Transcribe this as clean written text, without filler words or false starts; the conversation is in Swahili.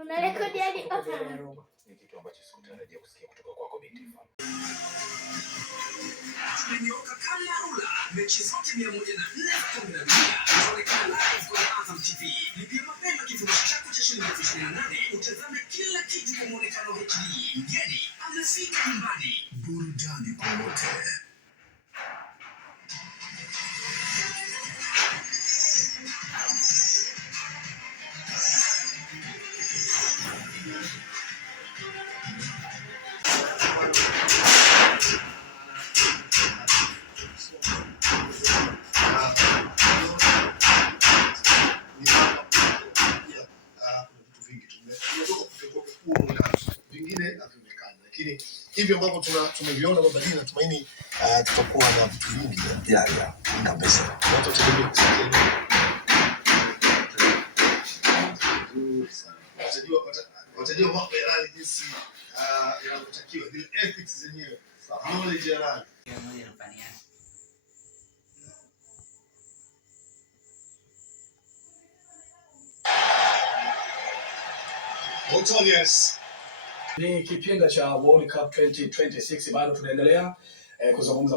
Unarekodi hadi hapa. Ni kitu ambacho sikutarajia kusikia kutoka kwako binti. Tumenyoka kama rula. Mechi zote 104 kombe la dunia. Tunaonekana live kwa Azam TV. Lipia mapema kifurushi chako cha shilingi 28. Utazame kila kitu kwa muonekano HD. Mgeni amefika nyumbani. Burudani kwa wote. Vingine havionekani, lakini hivi ambavyo tumeviona kwamba hii natumaini tutakuwa na vitu vingi kabisa. Watajua mambo ya rally jinsi yanavyotakiwa, zile ethics zenyewe, knowledge ya rally. Yes. Ni kipinga cha World Cup 2026 bado tunaendelea kuzungumza